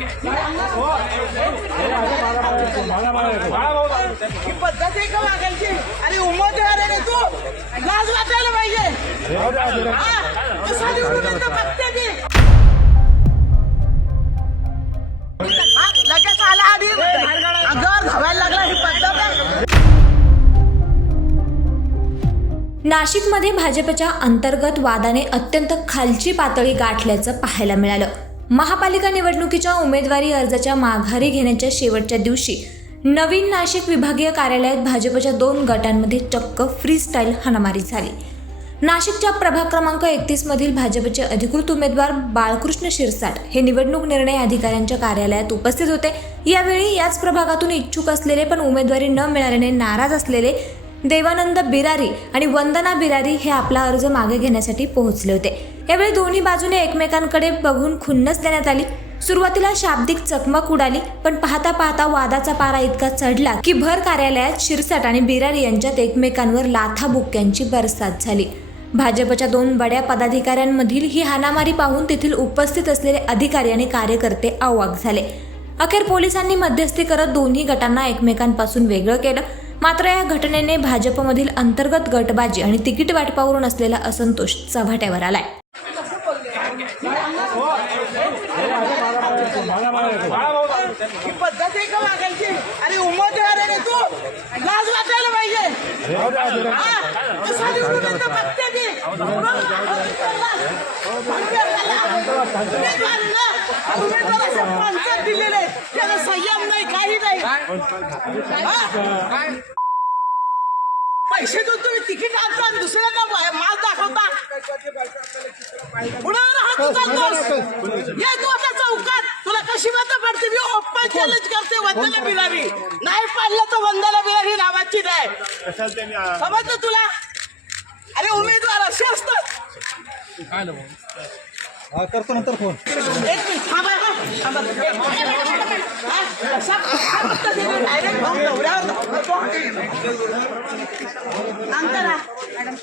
ही पद्धत आहे का वागायची? अरे उमेदवार आहे तू, लाज वाटायला पाहिजे. कसा निवडून येतं बघते मी. लगेच आला आधी अंगावर धावायला लागला. ही पद्धत आहे. नाशिकमध्ये भाजपच्या अंतर्गत वादाने अत्यंत खालची पातळी गाठल्याचं पाहायला मिळालं. महापालिका निवडणुकीच्या उमेदवारी अर्जाच्या माघारी घेण्याच्या शेवटच्या दिवशी नवीन नाशिक विभागीय कार्यालयात भाजपच्या 2 गटांमध्ये चक्क फ्रीस्टाईल हाणामारी झाली. नाशिकच्या प्रभाग क्रमांक 31 मधील भाजपचे अधिकृत उमेदवार बाळकृष्ण शिरसाट हे निवडणूक निर्णय अधिकाऱ्यांच्या कार्यालयात उपस्थित होते. यावेळी याच प्रभागातून इच्छुक असलेले पण उमेदवारी न मिळाल्याने नाराज असलेले देवानंद बिरारी आणि वंदना बिरारी हे आपला अर्ज मागे घेण्यासाठी पोहोचले होते. यावेळी दोन्ही बाजूने एकमेकांकडे बघून खुन्नस देण्यात आली. सुरुवातीला शाब्दिक चकमक उडाली, पण पाहता पाहता वादाचा पारा इतका चढला की भर कार्यालयात शिरसाट आणि बिरारी यांच्यात एकमेकांवर लाथाबुक्क्यांची बरसात झाली. भाजपच्या 2 बड्या पदाधिकाऱ्यांमधील ही हाणामारी पाहून तेथील उपस्थित असलेले अधिकारी आणि कार्यकर्ते अवाक झाले. अखेर पोलिसांनी मध्यस्थी करत दोन्ही गटांना एकमेकांपासून वेगळं केलं. मात्र या घटनेने भाजपमधील अंतर्गत गटबाजी आणि तिकीट वाटपावरून असलेला असंतोष चव्हाट्यावर आलाय. ही पद्धत आहे का वागायची? अरे उमेदवार आहे तू, लाज वाटायला पाहिजे. कसा निवडून येतं बघते मी. उमेदवाराचे पंचायत दिलेले, त्याला संयम नाही, काही नाही. पैसे देऊन तुम्ही तिकीट आणता आणि दुसऱ्यांना माल दाखवता. कुणावर हात उचलतोस? ये तू आता चौकात. तुला कशी मतं पडते? मी ओपन चॅलेंज करते. वंदना बिरारी नाही पाडलं तर वंदना बिरारी नावाची नाही. समजलं तुला? अरे उमेदवार असे असतात. करतो नंतर फोन. एक मिनिट थांबा.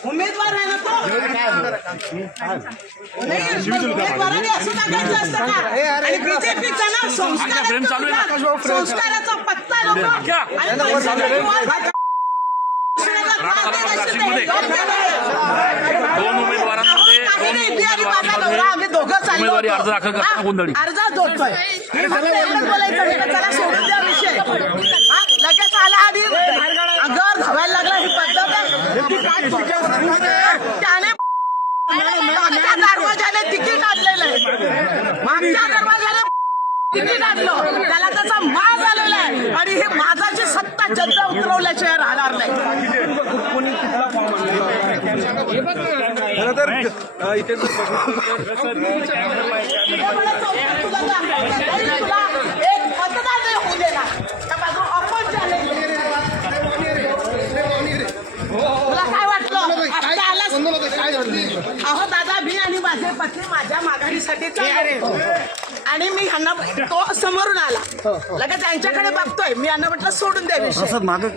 उमेदवार आहे ना तो. उमेदवाराने असं टाकायचं असतं का? आणि बीजेपीचा ना संस्काराचा पत्ता नको. आम्ही दोघं चाललो अर्ज जोडतोय. चला सोडून द्या विषय. लगेच आला आधी अंगावर धावायला लागला. ही पद्धत आहे. त्याने दरवाजाने तिकीट आणलेलं आहे. मागच्या दरवाजाने तिकीट आणलं. त्याला त्याचा माज आलेला आहे आणि हे माझाची सत्ता जनता उतरवल्याशिवाय राहणार नाही. इथे एक मतदान नाही होऊ देणार. तुला काय वाटलं? अहो दादा, मी आणि माझे पत्नी माझ्या माघारीसाठी आणि मी ह्यांना तो समोरून आला. लगेच त्यांच्याकडे बघतोय. मी यांना म्हटलं सोडून द्या विषय.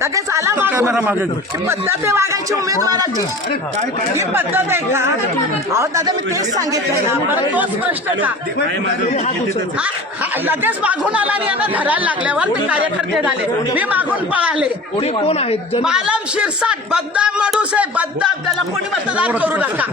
लगेच आला मागून. पद्धत आहे वागायची उमेदवाराची. ही पद्धत आहे का? अहो दादा, मी तेच सांगितलंय ना. परत तोच प्रश्न का? लगेच मागून आला आणि यांना धरायला लागल्यावर ते कार्यकर्ते झाले. मी मागून पळाले. कोण आहेत? मालम शिरसाट, बद्दाम मडूस आहे. बद्दाम, त्याला कोणी मतदान करू नका.